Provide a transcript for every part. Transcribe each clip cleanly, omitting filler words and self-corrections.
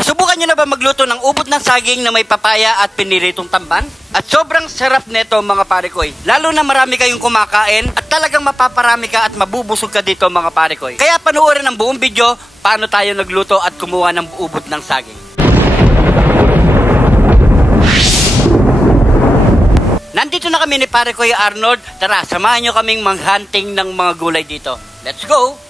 Nasubukan nyo na ba magluto ng ubod ng saging na may papaya at piniritong tamban? At sobrang sarap nito mga pare koy. Lalo na marami kayong kumakain at talagang mapaparami ka at mabubusog ka dito mga pare koy. Kaya panoorin ang buong video paano tayo nagluto at kumuha ng ubod ng saging. Nandito na kami ni pare koy Arnold. Tara, samahan nyo kaming manghunting ng mga gulay dito. Let's go!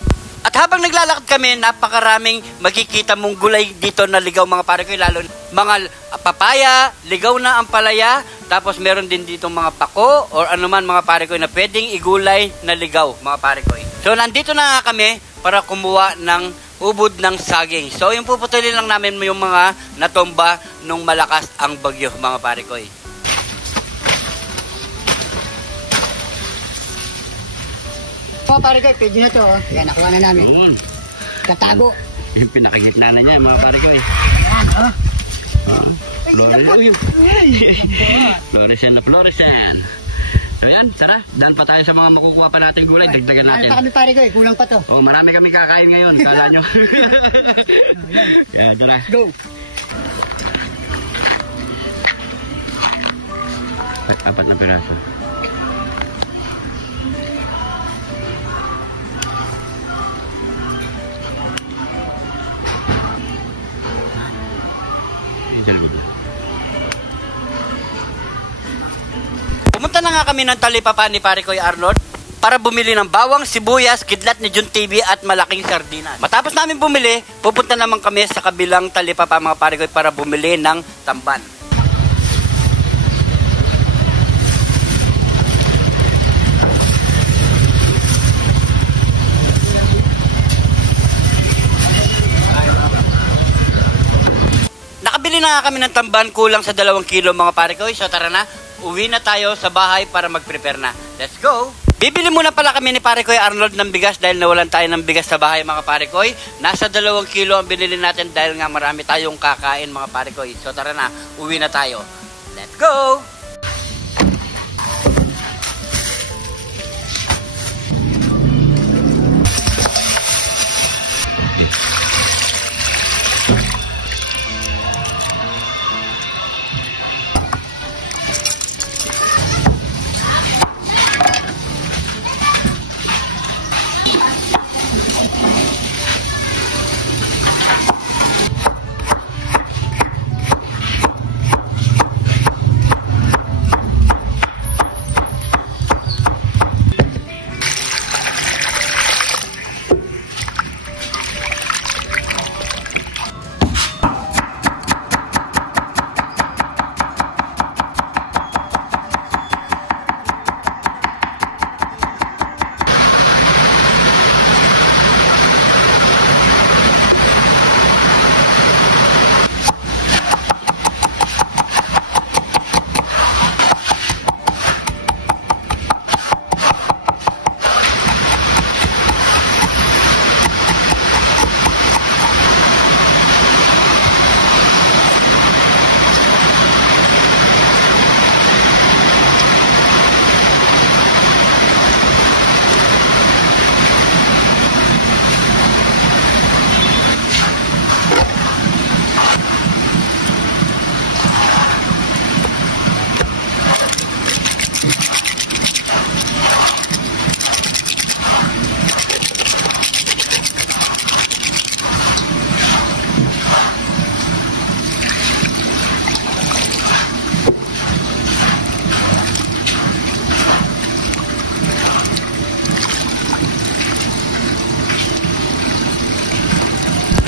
At habang naglalakad kami, napakaraming makikita mong gulay dito na ligaw mga pare koy, lalo mga papaya, ligaw na ampalaya, tapos meron din dito mga pako or anuman mga pare koy na pwedeng igulay na ligaw mga pare koy. So nandito na nga kami para kumuha ng ubod ng saging. So yung puputulin lang namin yung mga natomba nung malakas ang bagyo mga pare koy. Pare ko, pwede na to. Yan, nakuha na namin. Yun. Katago. Yung pinakagitna na niya, mga pare ko eh. Yan, oh. Floresan na floresan. So yan, tara. Dahil pa tayo sa mga makukuha pa natin gulay. Dagdagan natin. Ano pa kami pare ko eh, kulang pa to. Oh, marami kami kakain ngayon. Kala nyo. Yan, tara. Go. Apat na piraso. Pumunta na nga kami ng talipapa ni pare koy Arnold para bumili ng bawang, sibuyas, kidlat ni Jun TV at malaking sardinas. Matapos namin bumili, pupunta naman kami sa kabilang talipapa mga pare koy para bumili ng tamban. Nakabili na kami ng tamban, kulang sa 2 kilo mga pare koy. So tara na, uwi na tayo sa bahay para mag-prepare na. Let's go! Bibili muna pala kami ni pare koy Arnold ng bigas dahil nawalan tayo ng bigas sa bahay mga pare koy. Nasa 2 kilo ang binili natin dahil nga marami tayong kakain mga pare koy. So tara na, uwi na tayo. Let's go!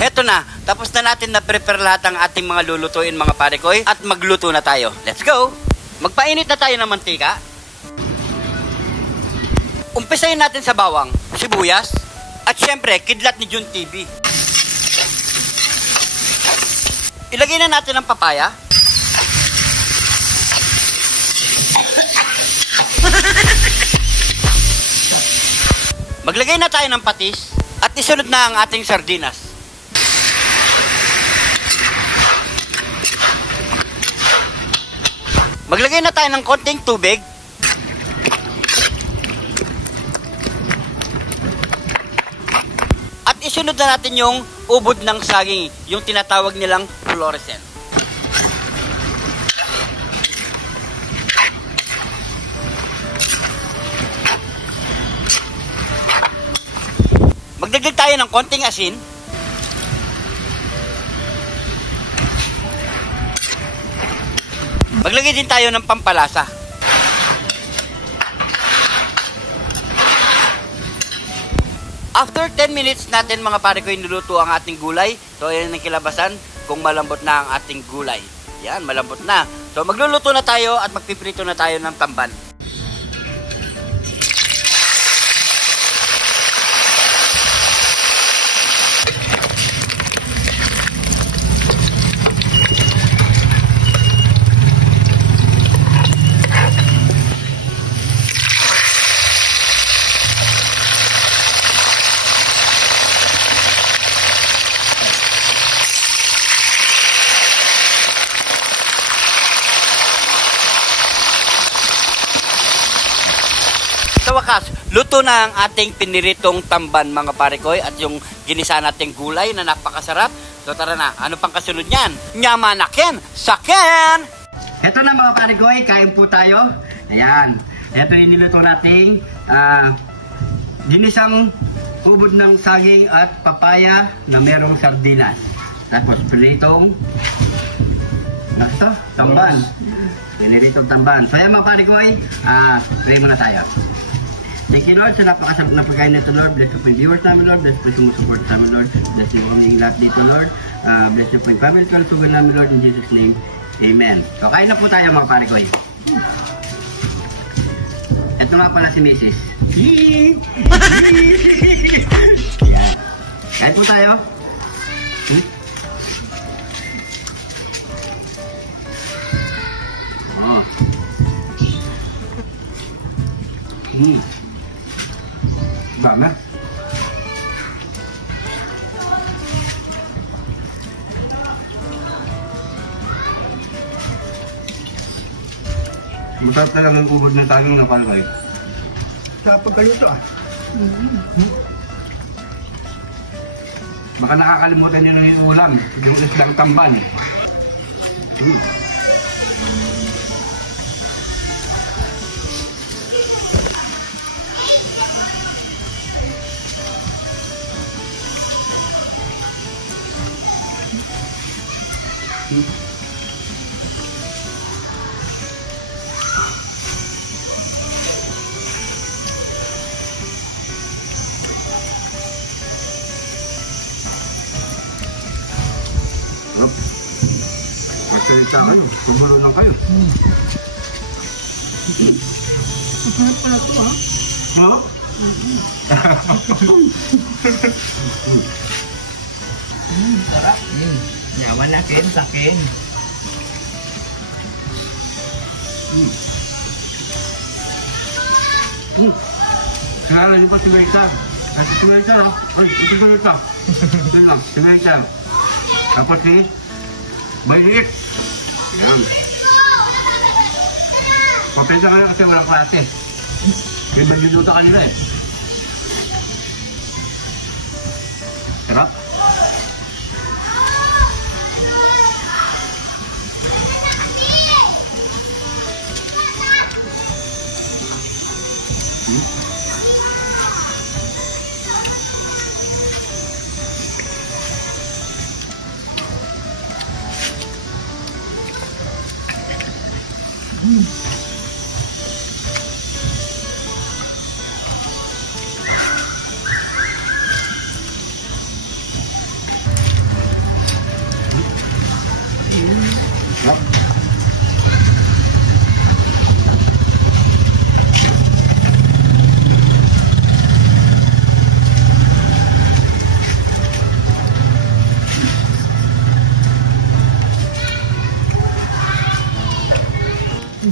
Heto na, tapos na natin na-prepare lahat ang ating mga lulutuin mga pare koy at magluto na tayo. Let's go! Magpainit na tayo ng mantika. Umpisahin natin sa bawang, sibuyas, at syempre, kidlat ni Jun TV. Ilagay na natin ang papaya. Maglagay na tayo ng patis at isunod na ang ating sardinas. Maglagay na tayo ng konting tubig. At isunod na natin yung ubod ng saging, yung tinatawag nilang fluorescent. Magdagdag tayo ng konting asin. Maglagay din tayo ng pampalasa. After 10 minutes natin mga pare ko niluto ang ating gulay. So ayan ang kilabasan kung malambot na ang ating gulay. Yan, malambot na. So magluluto na tayo at magpiprito na tayo ng tamban. Sa wakas, luto na ang ating piniritong tamban mga parekoy at yung ginisa nating gulay na napakasarap. So tara na, ano pang kasunod niyan? Nyamanakin! Sakin! Ito na mga parekoy, kain po tayo. Ayan, ito yung niluto nating ginisang ubod ng saging at papaya na merong sardinas. Tapos piritong tamban. Piniritong tamban. So ayan mga parekoy, pray muna tayo. Thank you Lord sa napakasarap na pagkain nito Lord. Bless you po yung viewers namin Lord. Bless po yung sumusupport sa amin Lord. Bless you po yung lahat dito Lord. Bless you po yung family kalsugan namin Lord in Jesus name. Amen. So kain na po tayo mga parekoy. Ito nga pala si Mrs. Kain po tayo. Oh. Dami. Masarap talaga ang ubod ng talong na palagay. Sa pagkaluto Baka nakakalimutan nyo na yung ulam, yung islang tamban. Magsalita kayo, pabulo lang kayo. Masarap pala ito ha. Oo? Sarap. Yaman natin, sakin. Kailangan niyo po si Maysab. At si Maysab, ay, ito ko nito. Ito lang, si Maysab. Tapos si Bayliit. Yan. Papenda kayo kasi walang klase. Kaya magluluto kanila eh. Sarap.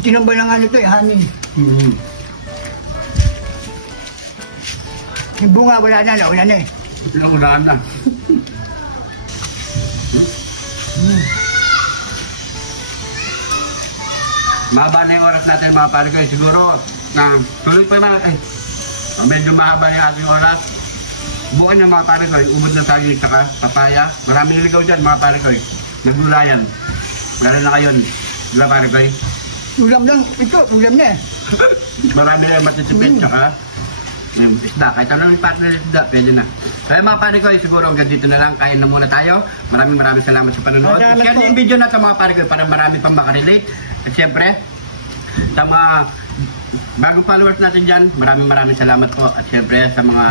Tinambal na nga nito eh, hangin. Yung bunga wala na, nauna na eh. Naunahan na. Mahaba na yung oras natin mga pare ko. Siguro na tuloy pa naman. Medyo mahaba yung ating oras. Bukan niya mga pare ko, ubod ng saging, saka papaya. Maraming ligaw dyan mga pare ko. Nagulayan. Meron na ngayon. Diba pare ko? Ulam lang. Ito, ulam na eh. Marami na matitipid, saka yung isda. Kahit ano yung partner ng isda, pwede na. Kaya mga pare ko, siguro hanggang dito na lang. Kain na muna tayo. Maraming salamat sa panonood. Share niyo yung video na ito mga pare ko para marami pang makarelate. At syempre, sa mga bagong followers natin dyan, maraming salamat po. At syempre, sa mga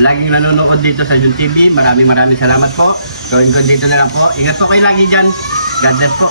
laging nanonood dito sa Jun TV, maraming salamat po. Gawin ko dito na lang po. Ingat po kayo lagi dyan. God bless po.